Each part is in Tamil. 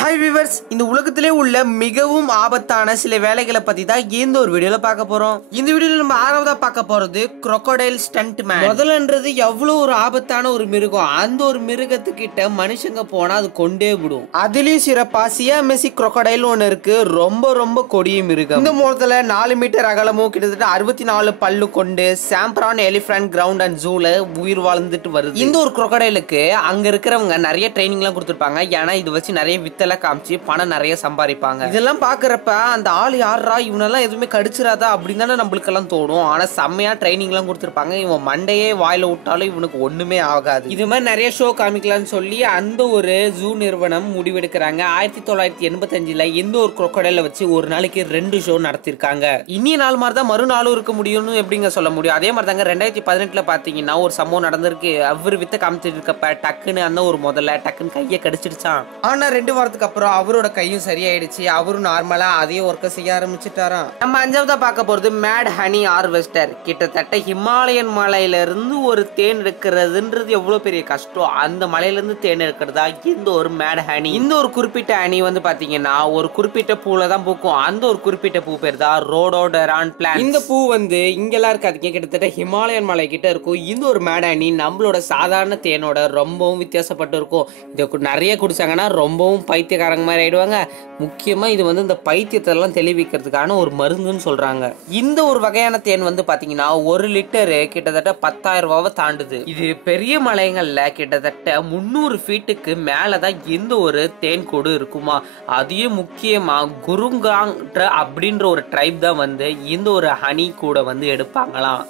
ஹாய் வியூவர்ஸ், இந்த உலகத்திலே உள்ள மிகவும் ஆபத்தான சில வேலைகளை பத்தி தான் இந்த ஒரு வீடியோல பார்க்க போறோம். இந்த வீடியோல நம்ம ஆறாவதா பார்க்க போறது crocodile ஸ்டண்ட் மேன். முதல்லன்றது எவ்வளவு ஒரு ஆபத்தான ஒரு மிருகம். அந்த ஒரு மிருகத்துக்கிட்ட மனுஷங்க போனா அது கொண்டே விடும். அதுலயும் சிறப்பா சியாமெசி crocodile ஒன்னு இருக்கு. ரொம்ப ரொம்ப கொடிய மிருகம். இந்த மூலத்துல 4 மீட்டர் அகலமும் கிட்டத்தட்ட 64 பல்லு கொண்டு சாம்பிரான் எலிஃபண்ட் கிரவுண்ட் அண்ட் ஜூல உயிர் வாழ்ந்துட்டு வருது. இந்த ஒரு crocodileக்கு அங்க இருக்கிறவங்க நிறைய ட்ரைனிங் எல்லாம் கொடுத்திருப்பாங்க. ஏன்னா இது வச்சு நிறைய வித்தல காமிச்சு பணம் நிறைய சம்பாதிப்பாங்க. இதெல்லாம் பாக்குறப்ப அந்த ஆள் யாரா இவனெல்லாம் எதுவுமே கடிச்சிடாதா அப்படின்னு தானே நம்மளுக்கு எல்லாம் தோணும். ஆனா செம்மையா ட்ரைனிங் எல்லாம் கொடுத்திருப்பாங்க. இவன் மண்டையே வாயில விட்டாலும் இவனுக்கு ஒண்ணுமே ஆகாது. இது மாதிரி நிறைய ஷோ காமிக்கலாம்னு சொல்லி அந்த ஒரு ஜூ நிறுவனம் முடிவெடுக்கிறாங்க. 1985ல இந்த ஒரு crocodile வச்சு ஒரு நாளைக்கு 2 ஷோ நடத்திருக்காங்க. இன்னிய நாள் மாதிரி தான் மறுநாளும் இருக்க முடியும்னு எப்படிங்க சொல்ல முடியும். அதே மாதிரி தாங்க 2018ல பாத்தீங்கன்னா ஒரு சம்பவம் நடந்திருக்கு. அவர் வித்த காமிச்சிட்டு இருக்கப்ப டக்குன்னு அந்த ஒரு முதல்ல டக்குன்னு கையை கடிச்சிடுச்சான். ஆனா 2 வாரத்துக்கு அப்புறம் அவரோட கையும் சரியாயிடுச்சு. அவரும் நார்மலா அதே ஒர்க்க செய்ய ஆரம்பிச்சுட்டாராம். நம்ம 5ஆவதா பார்க்க போறது மேட் ஹனி ஹார்வெஸ்டர். கிட்டத்தட்ட ஹிமாலயன் மலையில இருந்து ஒரு தேன் எடுக்கிறதுன்றது எவ்வளவு பெரிய கஷ்டம். அந்த மலையில இருந்து தேன் எடுக்கிறதா இந்த ஒரு மேட் ஹனி. இந்த ஒரு குறிப்பிட்ட ஹனி வந்து பாத்தீங்கன்னா ஒரு குறிப்பிட்ட பூல தான் பூக்கும். அந்த ஒரு குறிப்பிட்ட பூ பேர் தான் ரோடோடெரான் பிளான்ட். இந்த பூ வந்து இங்கெல்லாம் இருக்காதுங்க, கிட்டத்தட்ட ஹிமாலயன் மலை கிட்ட இருக்கும். இந்த ஒரு மேட் ஹனி நம்மளோட சாதாரண தேனோட ரொம்பவும் வித்தியாசப்பட்டு இருக்கும். இதை நிறைய குடிச்சாங்கன்னா ரொம்பவும் பைத்தியக்காரங்க மாதிரி ஆயிடுவாங்க. முக்கியமா இது வந்து இந்த பைத்தியத்தை எல்லாம் தெளிவிக்கிறதுக்கான ஒரு மருந்துன்னு சொல்றாங்க. இந்த ஒரு வகையான தேன் வந்து பாத்தீங்கன்னா 1 லிட்டரு கிட்டத்தட்ட 10,000 ரூபாவை தாண்டுது. இது பெரிய மலைகள்ல கிட்டத்தட்ட 300 ஃபீட்டுக்கு மேலதான் இந்த ஒரு தேன் கூடு இருக்குமா. அதையும் முக்கியமா குருங்காங் அப்படின்ற ஒரு ட்ரைப் தான் வந்து இந்த ஒரு ஹனி கூட வந்து எடுப்பாங்களாம்.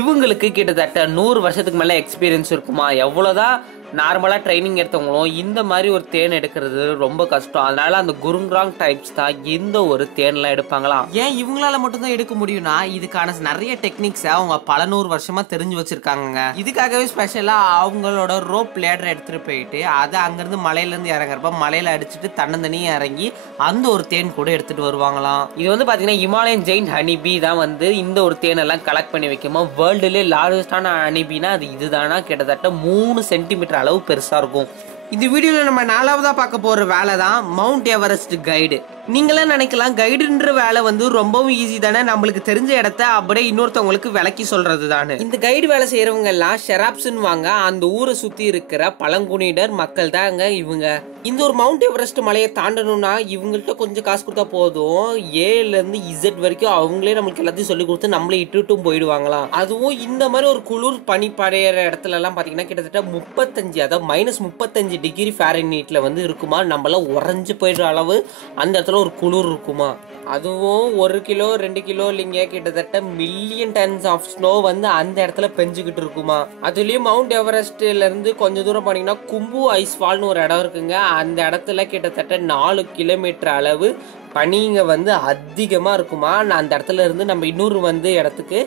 இவங்களுக்கு கிட்டத்தட்ட 100 வருஷத்துக்கு மேல எக்ஸ்பீரியன்ஸ் இருக்குமா. எவ்வளவுதான் நார்மலா ட்ரைனிங் எடுத்தவங்களும் இந்த மாதிரி ஒரு தேன் எடுக்கிறது ரொம்ப கஷ்டம். அதனால அந்த குருங்ராங் டைப்ஸ் தான் இந்த ஒரு தேன்லாம் எடுப்பாங்களாம். ஏன் இவங்களால மட்டும் தான் எடுக்க முடியும்னா இதுக்கான நிறைய டெக்னிக்ஸ் அவங்க பல 100 வருஷமா தெரிஞ்சு வச்சிருக்காங்க. இதுக்காகவே ஸ்பெஷலா அவங்களோட ரோப் லேடர் எடுத்துட்டு போயிட்டு அதை அங்கிருந்து மலையில இருந்து இறங்குறப்ப மலையில அடிச்சுட்டு தன்னந்தனியா இறங்கி அந்த ஒரு தேன் கூட எடுத்துட்டு வருவாங்களாம். இது வந்து பாத்தீங்கன்னா ஹிமாலயன் ஜெயின் ஹனி பீ தான் வந்து இந்த ஒரு தேன் எல்லாம் கலெக்ட் பண்ணி வைக்குமா. வேர்ல்டுல லார்ஜஸ்டான ஹனி பீனா அது இதுதானா. கிட்டத்தட்ட 3 சென்டிமீட்டர் அளவு பெருசா இருக்கும். இந்த வீடியோல நம்ம 4ஆவதா பார்க்க போற வேலை தான் மவுண்ட் எவரெஸ்ட் கைடு. நீங்களாம் நினைக்கலாம் கைடுன்ற வேலை வந்து ரொம்பவும் ஈஸி தானே, நம்மளுக்கு தெரிஞ்ச இடத்த அப்படியே இன்னொருத்தவங்களுக்கு விளக்கி சொல்றது தானே. இந்த கைடு வேலை செய்யறவங்க எல்லாம் ஷெராப்ஸ்ன்னு வாங்க. அந்த ஊரை சுத்தி இருக்கிற பழங்குடியினர் மக்கள் தாங்க இவங்க. இந்த ஒரு மவுண்ட் எவரெஸ்ட் மலையை தாண்டணும்னா இவங்கள்ட்ட கொஞ்சம் காசு கொடுத்தா போதும். ஏல இருந்து இசட் வரைக்கும் அவங்களே நம்மளுக்கு எல்லாத்தையும் சொல்லி கொடுத்து நம்மளே இட்டுட்டும் போயிடுவாங்களாம். அதுவும் இந்த மாதிரி ஒரு குளிர் பனி படையிற இடத்துல எல்லாம் பாத்தீங்கன்னா கிட்டத்தட்ட 35 அதாவது -35 டிகிரி ஃபாரன்ஹீட்ல வந்து இருக்குமா. நம்மளாம் உறைஞ்சு போயிடுற அளவு அந்த இடத்துல ஒரு குளிர் இருக்குமா. அதுவும் 1 கிலோ 2 கிலோ இல்லைங்க, கிட்டத்தட்ட மில்லியன் டன்ஸ் ஆஃப் ஸ்னோ வந்து அந்த இடத்துல பெஞ்சுக்கிட்டு இருக்குமா. அதுலயும் மவுண்ட் எவரெஸ்ட்ல இருந்து கொஞ்சம் தூரம் போனீங்கன்னா கும்பு ஐஸ் ஃபால்னு ஒரு இடம் இருக்குங்க. அந்த இடத்துல கிட்டத்தட்ட 4 கிலோமீட்டர் அளவு பனிங்க வந்து அதிகமா இருக்குமா. அந்த இடத்துல இருந்து நம்ம இன்னொரு வந்து இடத்துக்கு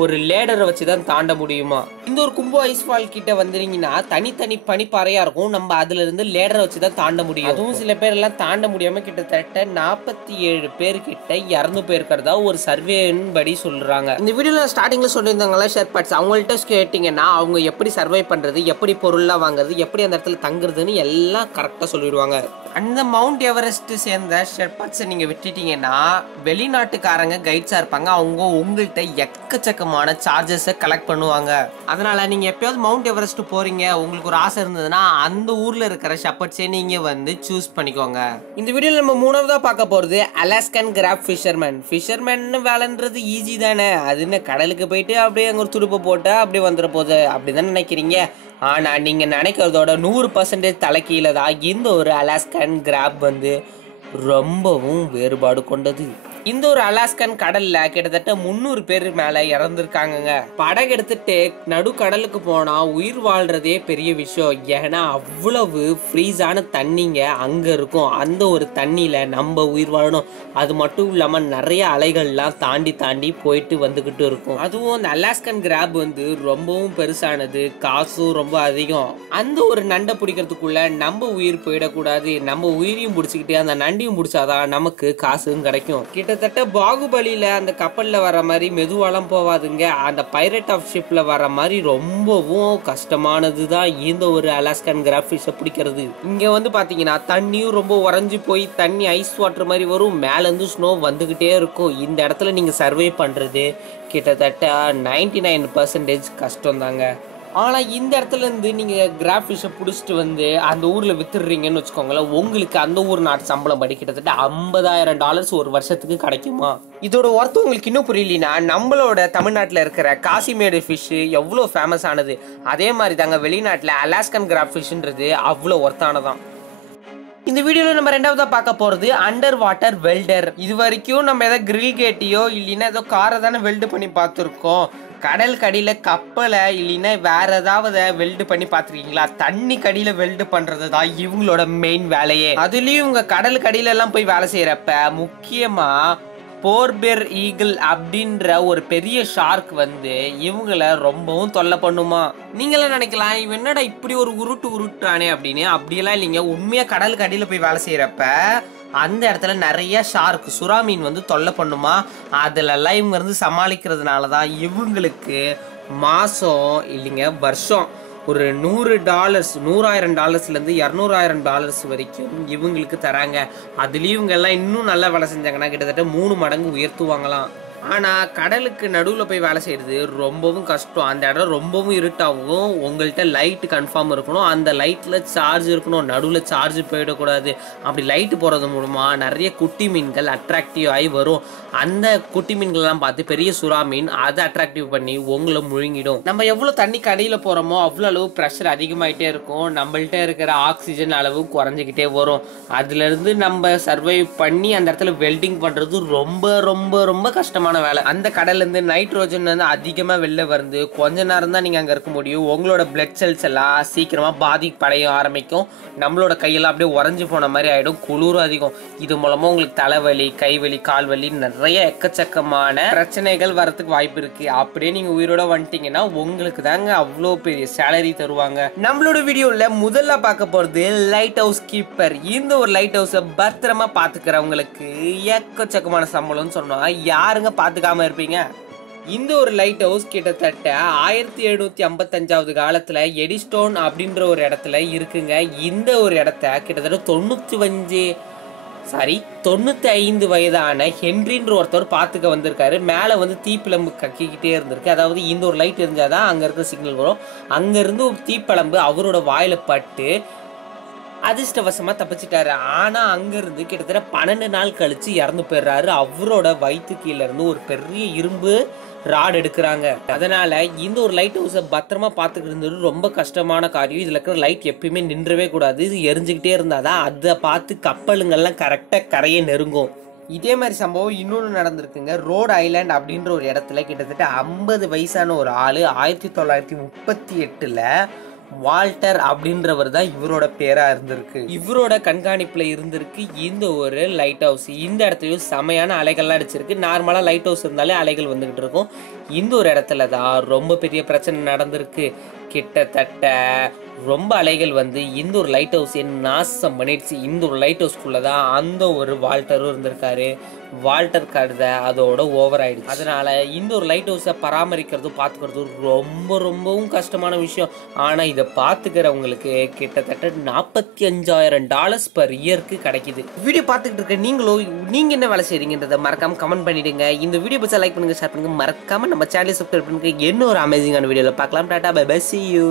ஒரு லேடரை வச்சுதான் தாண்ட முடியுமா. இந்த ஒரு கும்பு ஐஸ் ஃபால் கிட்ட வந்துட்டீங்கன்னா தனித்தனி பனிப்பாறையா இருக்கும். நம்ம அதுல இருந்து லேடரை வச்சுதான் தாண்ட முடியும். அதுவும் சில பேர் எல்லாம் தாண்ட முடியாம கிட்டத்தட்ட 47 பேர் கிட்ட இறந்து போயிருக்கிறதா ஒரு சர்வேன் படி சொல்றாங்க. இந்த வீடியோல ஸ்டார்டிங்ல சொல்லியிருந்தாங்களா ஷெர்பட்ஸ், அவங்கள்ட்ட கேட்டீங்கன்னா அவங்க எப்படி சர்வை பண்றது, எப்படி பொருள்லாம் வாங்குறது, எப்படி அந்த இடத்துல தங்குறதுன்னு எல்லாம் கரெக்டா சொல்லிடுவாங்க. அந்த மவுண்ட் எவரெஸ்ட் சேர்ந்த ஷெர்பட்ஸை நீங்க விட்டுட்டீங்கன்னா வெளிநாட்டுக்காரங்க கைட்ஸா இருப்பாங்க. அவங்க உங்கள்கிட்ட எக்கச்சக்கமான சார்ஜஸை கலெக்ட் பண்ணுவாங்க. அதனால நீங்க எப்பயாவது மவுண்ட் எவரெஸ்ட் போறீங்க, உங்களுக்கு ஒரு ஆசை இருந்ததுன்னா அந்த ஊர்ல இருக்கிற ஷெர்பட்ஸை நீங்க வந்து சூஸ் பண்ணிக்கோங்க. இந்த வீடியோல நம்ம 3ஆவதா பார்க்க போறது அலாஸ்கன் கிராப் ஃபிஷர்மேன். ஃபிஷர்மேன் வேலைன்றது ஈஸி தானே. அது என்ன கடலுக்கு போயிட்டு அப்படியே அங்க ஒரு துடுப்பு போட்டா அப்படியே வந்துட போகுது அப்படிதான் நினைக்கிறீங்க. ஆனா நீங்க நினைக்கிறதோட 100% தலைக்கீழ தான் இந்த ஒரு அலாஸ்கன் கிராப் வந்து ரொம்பவும் வேறுபாடு கொண்டது. இந்த ஒரு அலாஸ்கன் கடல்ல கிட்டத்தட்ட 300 பேர் மேல இறந்துருக்காங்க. படகு எடுத்துட்டு நடு கடலுக்கு போனா உயிர் வாழ்றதே பெரிய விஷயம். ஏன்னா அவ்வளவு ஃப்ரீஸான தண்ணிங்க அங்க இருக்கும். அந்த ஒரு தண்ணியில நம்ம உயிர் வாழணும். அது மட்டும் இல்லாம நிறைய அலைகள்லாம் தாண்டி தாண்டி போயிட்டு வந்துகிட்டு இருக்கும். அதுவும் அந்த அலாஸ்கன் கிராப் வந்து ரொம்பவும் பெருசானது, காசும் ரொம்ப அதிகம். அந்த ஒரு நண்டை பிடிக்கிறதுக்குள்ள நம்ம உயிர் போயிடக்கூடாது. நம்ம உயிரையும் பிடிச்சிக்கிட்டு அந்த நண்டையும் பிடிச்சாதான் நமக்கு காசும் கிடைக்கும். கிட்ட கிட்டத்தட்ட பாகுபலியில அந்த கப்பல்ல வர மாதிரி மெதுவாலாம் போவாதுங்க. அந்த பைரட் ஆஃப் ஷிப்ல வர மாதிரி ரொம்பவும் கஷ்டமானதுதான் இந்த ஒரு அலாஸ்கன் கிராஃபிஷை பிடிக்கிறது. இங்க வந்து பாத்தீங்கன்னா தண்ணியும் ரொம்ப உறைஞ்சி போய் தண்ணி ஐஸ் வாட்டர் மாதிரி வரும், மேல இருந்து ஸ்னோ வந்துகிட்டே இருக்கும். இந்த இடத்துல நீங்க சர்வே பண்றது கிட்டத்தட்ட 99% கஷ்டம் தாங்க. ஆனால் இந்த இடத்துல இருந்து நீங்கள் கிராஃபிஷை பிடிச்சிட்டு வந்து அந்த ஊரில் வித்துடுறீங்கன்னு வச்சுக்கோங்களேன், உங்களுக்கு அந்த ஊர் நாட்டு சம்பளம் படி கிட்டத்தட்ட $50,000 ஒரு வருஷத்துக்கு கிடைக்குமா? இதோட ஒர்த்து உங்களுக்கு இன்னும் புரியலனா, நம்மளோட தமிழ்நாட்டில் இருக்கிற காசிமேடு ஃபிஷ்ஷு எவ்வளோ ஃபேமஸ் ஆனது, அதே மாதிரி தாங்க வெளிநாட்டில் அலாஸ்கன் கிராஃபிஷ்ன்றது அவ்வளோ ஒர்த்தானதான். இந்த வீடியோவில் நம்ம ரெண்டாவதாக பார்க்க போகிறது அண்டர் வாட்டர் வெல்டர். இது வரைக்கும் நம்ம ஏதோ கிரில் கேட்டியோ இல்லைன்னா ஏதோ காரை தானே வெல்டு பண்ணி பார்த்துருக்கோம். கடல் கடியில் கப்பலை இல்லைன்னா வேற ஏதாவது வெல்டு பண்ணி பார்த்துருக்கீங்களா? தண்ணி கடியில் வெல்டு பண்ணுறது தான் இவங்களோட மெயின் வேலையே. அதுலேயும் இவங்க கடல் கடியில எல்லாம் போய் வேலை செய்கிறப்ப முக்கியமாக போர்பெர் ஈகிள் அப்படின்ற ஒரு பெரிய ஷார்க் வந்து இவங்களை ரொம்பவும் தொல்லை பண்ணுமா. நீங்களும் நினைக்கலாம் இவன் என்னடா இப்படி ஒரு உருட்டானே அப்படின்னு. அப்படியெல்லாம் இல்லைங்க, உண்மையாக கடலுக்கு அடியில் போய் வேலை செய்கிறப்ப அந்த இடத்துல நிறைய ஷார்க் சுறா மீன் வந்து தொல்லை பண்ணுமா. அதிலெல்லாம் இவங்க இருந்து சமாளிக்கிறதுனால தான் இவங்களுக்கு மாதம் இல்லைங்க வருஷம் ஒரு $100,000 $200,000 வரைக்கும் இவங்களுக்கு தராங்க. அதுலேயும் இவங்க எல்லாம் இன்னும் நல்லா வேலை செஞ்சாங்கன்னா கிட்டத்தட்ட 3 மடங்கு உயர்த்துவாங்களாம். ஆனால் கடலுக்கு நடுவில் போய் வேலை செய்கிறது ரொம்பவும் கஷ்டம். அந்த இடம் ரொம்பவும் இருட்டாகும். உங்கள்கிட்ட லைட்டு கன்ஃபார்ம் இருக்கணும், அந்த லைட்டில் சார்ஜ் இருக்கணும், நடுவில் சார்ஜ் போயிடக்கூடாது. அப்படி லைட்டு போகிறது மூலமாக நிறைய குட்டி மீன்கள் அட்ராக்டிவ் ஆகி வரும். அந்த குட்டி மீன்கள்லாம் பார்த்து பெரிய சுறா மீன் அதை அட்ராக்டிவ் பண்ணி உங்களை முழுங்கிடும். நம்ம எவ்வளோ தண்ணி கடையில் போகிறோமோ அவ்வளோ அளவு ப்ரெஷர் அதிகமாகிட்டே இருக்கும், நம்மள்கிட்ட இருக்கிற ஆக்சிஜன் அளவு குறைஞ்சிக்கிட்டே வரும். அதுலேருந்து நம்ம சர்வை பண்ணி அந்த இடத்துல வெல்டிங் பண்ணுறது ரொம்ப ரொம்ப ரொம்ப கஷ்டமான வேலை. அந்த கடல்ல இருந்து நைட்ரோஜன் வந்து அதிகமா வெளில வருது. கொஞ்ச நேரம் தான் நீங்க அங்க இருக்க முடியும். உங்களோட பிளட் செல்ஸ் எல்லாம் சீக்கிரமா பாதிப்படைய ஆரம்பிக்கும். நம்மளோட கையெல்லாம் அப்படியே உறைஞ்சு போன மாதிரி ஆயிடும். குளிரும் அதிகம். இது மூலமா உங்களுக்கு தலைவலி, கைவலி, கால்வலி, நிறைய எக்கச்சக்கமான பிரச்சனைகள் வரதுக்கு வாய்ப்பு இருக்கு. அப்படியே நீங்க உயிரோட வந்துட்டீங்கன்னா உங்களுக்கு தாங்க அவ்வளோ பெரிய சேலரி தருவாங்க. நம்மளோட வீடியோல முதல்ல பார்க்க போறது லைட் ஹவுஸ் கீப்பர். இந்த ஒரு லைட் ஹவுஸை பத்திரமா பாத்துக்கிறவங்களுக்கு எக்கச்சக்கமான சம்பளம்னு சொன்னா யாருங்க பாத்துக்காம இருப்பீங்க? இந்த ஒரு லைட் ஹவுஸ் கிட்டத்தட்ட 1755வது காலத்துல எடிஸ்டோன் அப்படின்ற ஒரு இடத்துல இருக்குங்க. இந்த ஒரு இடத்த கிட்டத்தட்ட 95 வயதான ஹென்ரின்ற ஒருத்தர் பார்த்துக்க வந்திருக்காரு. மேலே வந்து தீப்பிழம்பு கக்கிக்கிட்டே இருந்திருக்கு. அதாவது இந்த ஒரு லைட் இருந்தாதான் அங்க இருக்கிற சிக்னல் வரும். அங்க இருந்து ஒரு தீப்பிழம்பு அவரோட வாயில பட்டு அதிர்ஷ்டவசமா தப்பிச்சிட்டாரு. ஆனா அங்கிருந்து கிட்டத்தட்ட 12 நாள் கழிச்சு இறந்து போயிடுறாரு. அவரோட வயிற்று கீழ இருந்து ஒரு பெரிய இரும்பு ராட் எடுக்கிறாங்க. அதனால இந்த ஒரு லைட் ஹவுஸை பத்திரமா பார்த்துக்கிட்டு ரொம்ப கஷ்டமான காரியம். இதுல இருக்கிற லைட் எப்பயுமே நின்றவே கூடாது. இது எரிஞ்சுக்கிட்டே இருந்தாதான் அதை பார்த்து கப்பலுங்கள்லாம் கரெக்டா கரையை நெருங்கும். இதே மாதிரி சம்பவம் இன்னொன்று நடந்திருக்குங்க. ரோட் ஐலாண்ட் அப்படின்ற ஒரு இடத்துல கிட்டத்தட்ட 50 வயசான ஒரு ஆளு 1938ல வால்டர் அப்படின்றவர் தான் இவரோட பேரா இருந்திருக்கு. இவரோட கண்காணிப்புல இருந்திருக்கு இந்த ஒரு லைட் ஹவுஸ். இந்த இடத்துலயும் செமையான அலைகள்லாம் அடிச்சிருக்கு. நார்மலா லைட் ஹவுஸ் இருந்தாலே அலைகள் வந்துகிட்டு இருக்கும். இந்த ஒரு இடத்துல தான் ரொம்ப பெரிய பிரச்சனை நடந்திருக்கு. கிட்டத்தட்ட ரொம்ப அலைகள் வந்து இந்த ஒரு லைட் ஹவுஸ் நாசம் பண்ணிடுச்சு. இந்த ஒரு லைட் ஹவுஸ்க்குள்ளதான் அந்த ஒரு வால்டரும் இருந்திருக்காரு. வால்டர் கருத அதோட ஓவர் ஆயிடுச்சு. அதனால இந்த ஒரு லைட் ஹவுஸை பராமரிக்கிறதும் பார்த்துக்கிறதும் ரொம்ப ரொம்பவும் கஷ்டமான விஷயம். ஆனா இதை பார்த்துக்கிறவங்களுக்கு கிட்டத்தட்ட $45,000 per இயருக்கு கிடைக்குது. வீடியோ பார்த்துக்கிட்டு இருக்க நீங்க என்ன வேலை செய்றீங்கன்றதை மறக்காம கமெண்ட் பண்ணிடுங்க. இந்த வீடியோ பற்றி லைக் பண்ணுங்க, ஷேர் பண்ணுங்க, மறக்காம நம்ம சேனலை சப்ஸ்கிரைப் பண்ணுங்க. இன்னொரு அமேசிங்கான வீடியோல பார்க்கலாம். Tata bye bye, see you.